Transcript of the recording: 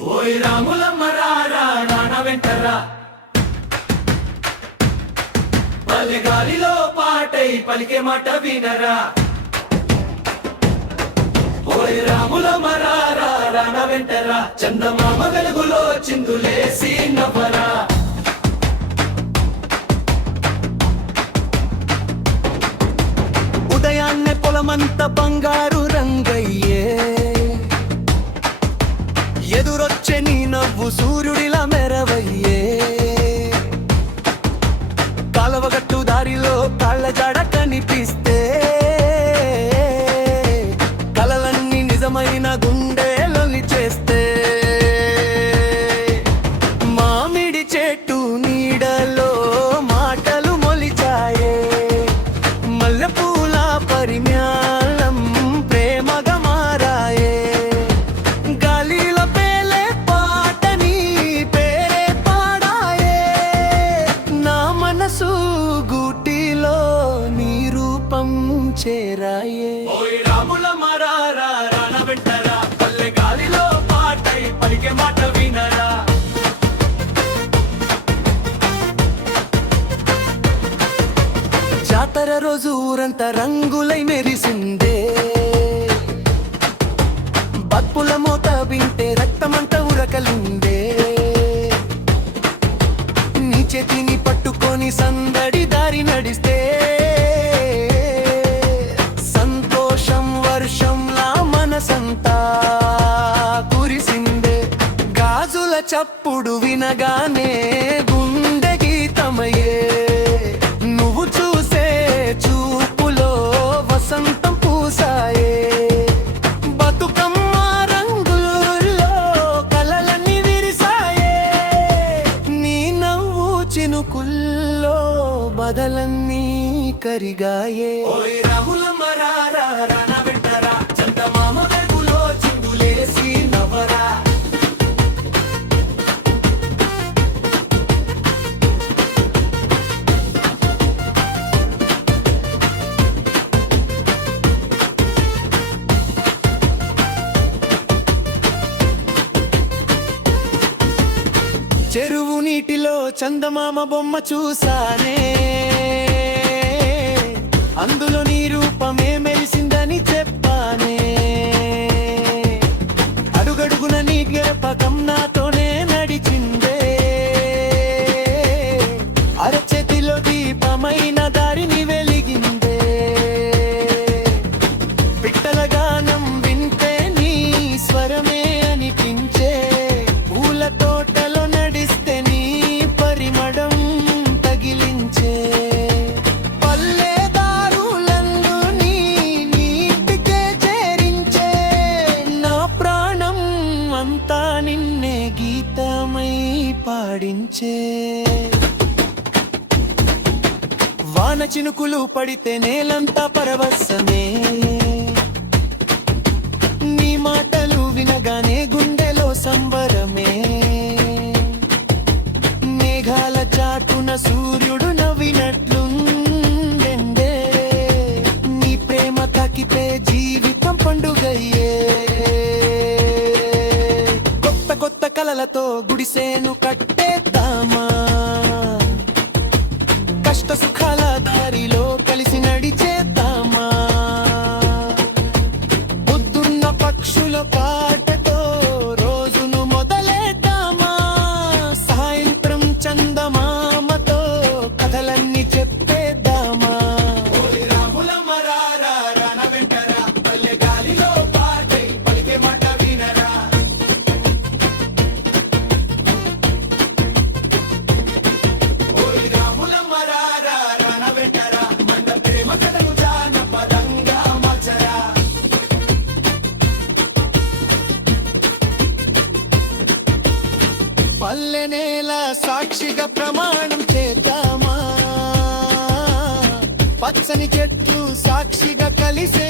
ఓయ్ రాములమ్మ రారా రాణ వెంటరా పల్లె గాలిలో పాటై పలికే మాట వినరా. ఓయ్ రాములమ్మ రారా రాణ వెంటరా చందమామ వెలుగులో చిందులేసి నవ్వరా. ఉదయాన్నే పొలమంత బంగారు రంగయ్యే, ఎదురొచ్చే నీ నవ్వు సూర్యుడిలా మెరవయ్యే. కాలవగట్టు దారిలో కాళ్ళ జాడ కనిపిస్తే కలలన్నీ నిజమైన గుండెలోని చేస్తే. మామిడి చెట్టు నీడలో మాటలు మొలిచాయే, మల్లెపూల పరిమళం ప్రేమగా మారాయే. గాలిలో పేలే పాటని పేరే పాడాయే, నా మనసు గూటిలో నీ రూపం చేరాయే. ఓయ్ రాములమ్మ రారా రాణ వెంటరా పల్లె గాలిలో పాటై పలికే మాట వినరా. జాతర రోజు ఊరంతా రంగులై మెరిసిందే, బత్పుల మోత వింటే రక్తమంట ఉరకలిందే. నీ చేతిని పట్టుకొని సందడి దారి నడిస్తే సంతోషం వర్షంలా మనసంతా కురిసిందే. గాజుల చప్పుడు వినగానే గుండె గీతమయ్యే, నువ్వు చూసే చూపులో వసంతం పూసాయే. బతుకమ్మ రంగుల్లో కలలన్నీ విరిసాయే, నీ నవ్వు చినుకుల్లో బదలన్నీ కరిగాయే. ఓయ్ రాములమ్మ రారా రాణ వెంటరా చందమామ వెలుగులో చిందులేసి నవ్వరా. చెరువు నీటిలో చందమామ బొమ్మ చూసానే, అందులో నీ రూపమే మెరిసిందని చెప్పానే. అడుగడుగున నీ జ్ఞాపకం నాతోనే నడిచిందే, అరచేతిలో దీపమైన దారిని వెలిగిందే. పిట్టల గానం వింటే నీ స్వరమే అనిపించే, పూల తోటలో నడిస్తే నీ పరిమళం తగిలించే. పల్లె దారులందు నీ నీటికే చేరించే, నా ప్రాణం అంతా నిన్నే గీతమై పాడించే. వాన చినుకులు పడితే నేలంతా పరవశమే, నీ మాటలు వినగానే గుండెలో సంబరమే. మేఘాల చాటున సూర్యుడు నవ్వినట్లుండే, నీ ప్రేమ తాకితే జీవితం పండుగయ్యే. కొత్త కొత్త కలలతో గుడిసేను కట్టేద్దామా, కష్ట సుఖాల దారిలో కలిసి నడిచేద్దామా. పొద్దున్న పక్షుల పాటతో రోజును మొదలేద్దామా, సాయంత్రం చందమామతో కథలన్నీ చెప్పేద్దామా. ఓయ్ రాములమ్మ రారా రాణ వెంటరా పల్లె గాలిలో పాటై పలికే మాట వినరా. ఓయ్ రాములమ్మ రారా రాణ వెంటరా మండ ప్రేమ కథను జానపదంగా మార్చరా. పల్లె నేల సాక్షిగా ప్రమాణం చేద్దామా, పచ్చని చెట్లు సాక్షిగా కలిసే